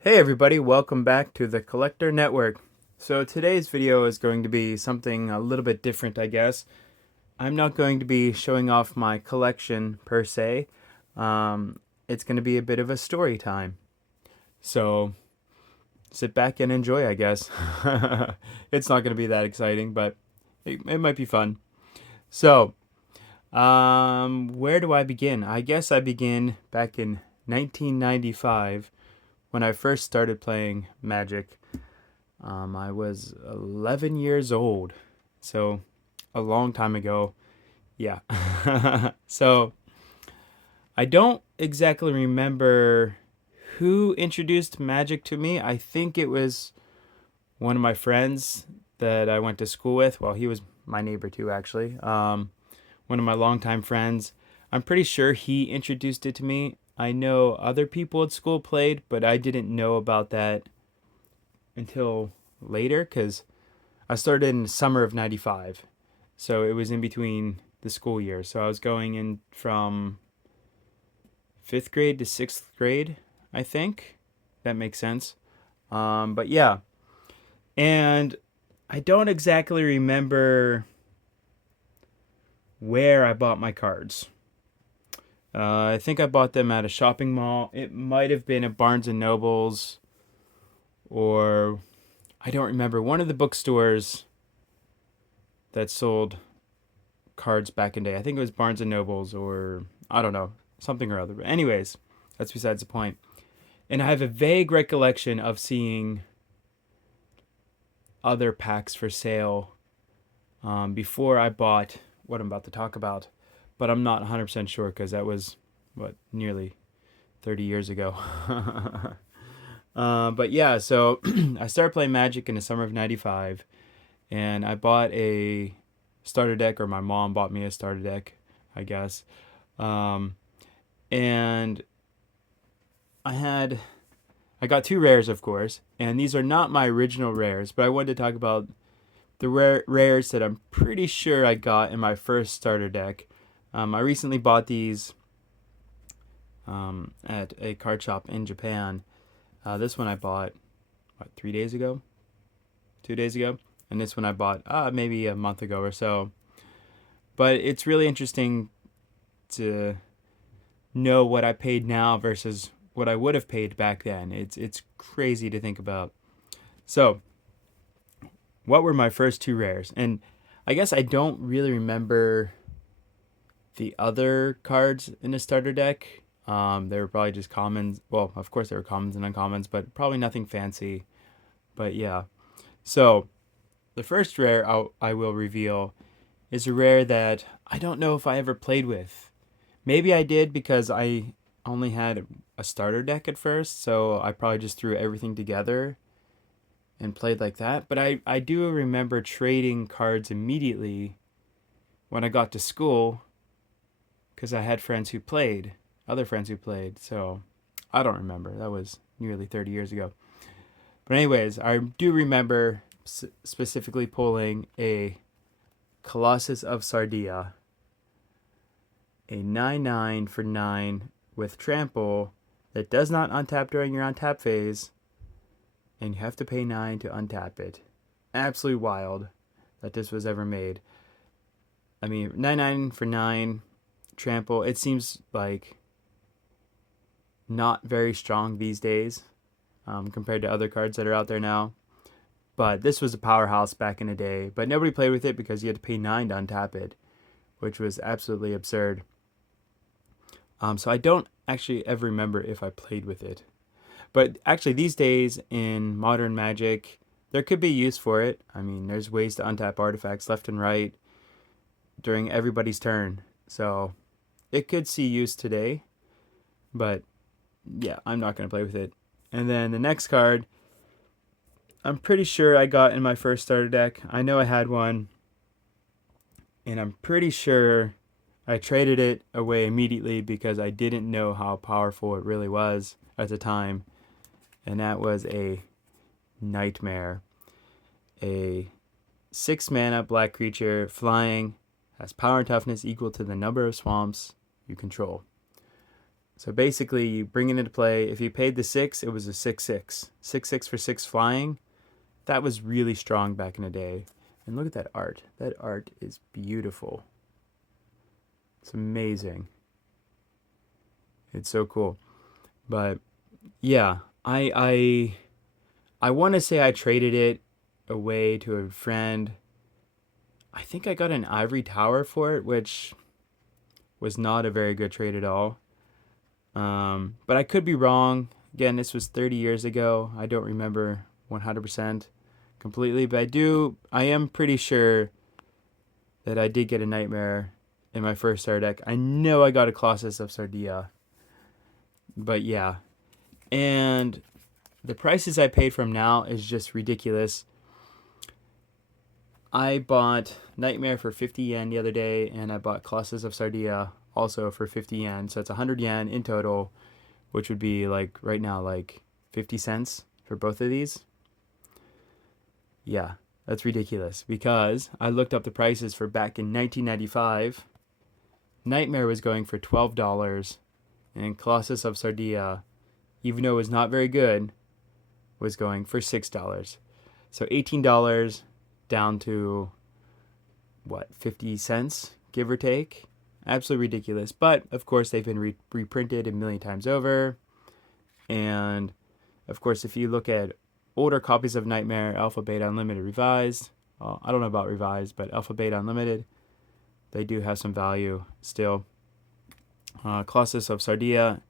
Hey everybody, welcome back to the Collector Network. So today's video is going to be something a little bit different, I guess. I'm not going to be showing off my collection per se. It's going to be a bit of a story time. So sit back and enjoy, I guess. It's not going to be that exciting, but it might be fun. So, where do I begin? I guess I begin back in 1995 when I first started playing Magic. I was 11 years old, so a long time ago. Yeah. So I don't exactly remember who introduced Magic to me. I think it was one of my friends that I went to school with. Well, he was my neighbor too, actually. One of my longtime friends. I'm pretty sure he introduced it to me. I know other people at school played, but I didn't know about that until later because I started in summer of 95. So it was in between the school years. So I was going in from 5th grade to 6th grade, I think. That makes sense. But yeah. And I don't exactly remember where I bought my cards. I think I bought them at a shopping mall. It might have been at Barnes and Nobles, or I don't remember. One of the bookstores that sold cards back in the day. I think it was Barnes and Nobles, or I don't know, something or other. But anyways, that's besides the point. And I have a vague recollection of seeing other packs for sale before I bought what I'm about to talk about. But I'm not 100% sure because that was, what, nearly 30 years ago. But yeah, so I started playing Magic in the summer of 95. And I bought a starter deck, or my mom bought me a starter deck, I guess. Um, and I got two rares, of course, and these are not my original rares, but I wanted to talk about the rares that I'm pretty sure I got in my first starter deck. I recently bought these at a card shop in Japan. This one I bought, what, 3 days ago? 2 days ago? And this one I bought maybe a month ago or so. But it's really interesting to know what I paid now versus what I would have paid back then. It's crazy to think about. So, what were my first two rares? And I guess I don't really remember the other cards in the starter deck. They were probably just commons. Well, of course, they were commons and uncommons, but probably nothing fancy. But yeah. So, the first rare I will reveal is a rare that I don't know if I ever played with. Maybe I did because I only had a starter deck at first, so I probably just threw everything together and played like that. But I do remember trading cards immediately when I got to school because I had friends who played, other friends who played. So I don't remember. That was nearly 30 years ago. But, anyways, I do remember specifically pulling a Colossus of Sardia, a 9/9 for 9 with trample that does not untap during your untap phase, and you have to pay 9 to untap it. Absolutely wild that this was ever made. I mean, 9/9 for 9 trample, it seems like not very strong these days compared to other cards that are out there now. But this was a powerhouse back in the day. But nobody played with it because you had to pay 9 to untap it, which was absolutely absurd. So I don't actually ever remember if I played with it. But actually, these days in modern Magic, there could be use for it. I mean, there's ways to untap artifacts left and right during everybody's turn. So it could see use today. But yeah, I'm not going to play with it. And then the next card, I'm pretty sure I got in my first starter deck. I know I had one. And I'm pretty sure I traded it away immediately because I didn't know how powerful it really was at the time. And that was a Nightmare. A 6 mana black creature, flying, has power and toughness equal to the number of swamps you control. So basically, you bring it into play. If you paid the 6, it was a 6/6. 6/6 for 6 flying. That was really strong back in the day. And look at that art. That art is beautiful. It's amazing. It's so cool. But yeah, I want to say I traded it away to a friend. I think I got an ivory tower for it, which was not a very good trade at all. But I could be wrong. Again, this was 30 years ago. I don't remember 100% completely, but I am pretty sure that I did get a Nightmare in my first starter deck. I know I got a Colossus of Sardia. But yeah. And the prices I paid from now is just ridiculous. I bought Nightmare for 50 yen the other day, and I bought Colossus of Sardia also for 50 yen. So it's 100 yen in total, which would be like right now like 50 cents for both of these. Yeah, that's ridiculous because I looked up the prices for back in 1995. Nightmare was going for $12, and Colossus of Sardia, even though it was not very good, was going for $6. So $18 down to what, 50 cents, give or take. Absolutely ridiculous. But of course, they've been reprinted a million times over. And of course, if you look at older copies of Nightmare, Alpha, Beta, Unlimited, Revised, well, I don't know about Revised, but Alpha, Beta, Unlimited, they do have some value still. Colossus of Sardia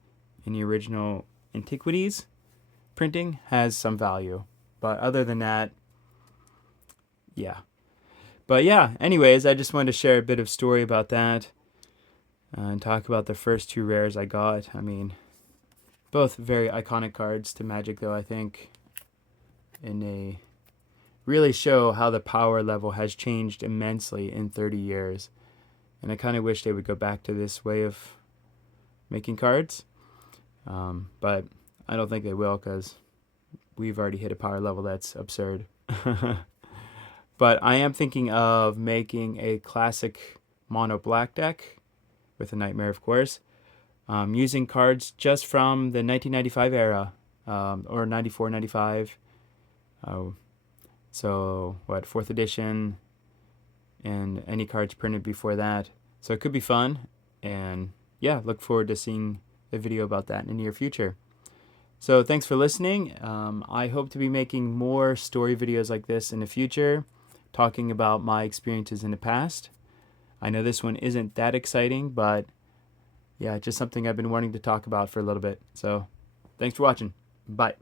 in the original Antiquities printing has some value. But other than that, yeah. But yeah, anyways, I just wanted to share a bit of story about that and talk about the first 2 rares I got. I mean, both very iconic cards to Magic, though, I think. And they really show how the power level has changed immensely in 30 years. And I kind of wish they would go back to this way of making cards. But I don't think they will because we've already hit a power level that's absurd. But I am thinking of making a classic mono black deck with a Nightmare, of course, using cards just from the 1995 era, or 94, 95. So what, 4th edition, and any cards printed before that. So it could be fun, and yeah, look forward to seeing a video about that in the near future. So thanks for listening. I hope to be making more story videos like this in the future, talking about my experiences in the past. I know this one isn't that exciting, but yeah, just something I've been wanting to talk about for a little bit. So thanks for watching. Bye.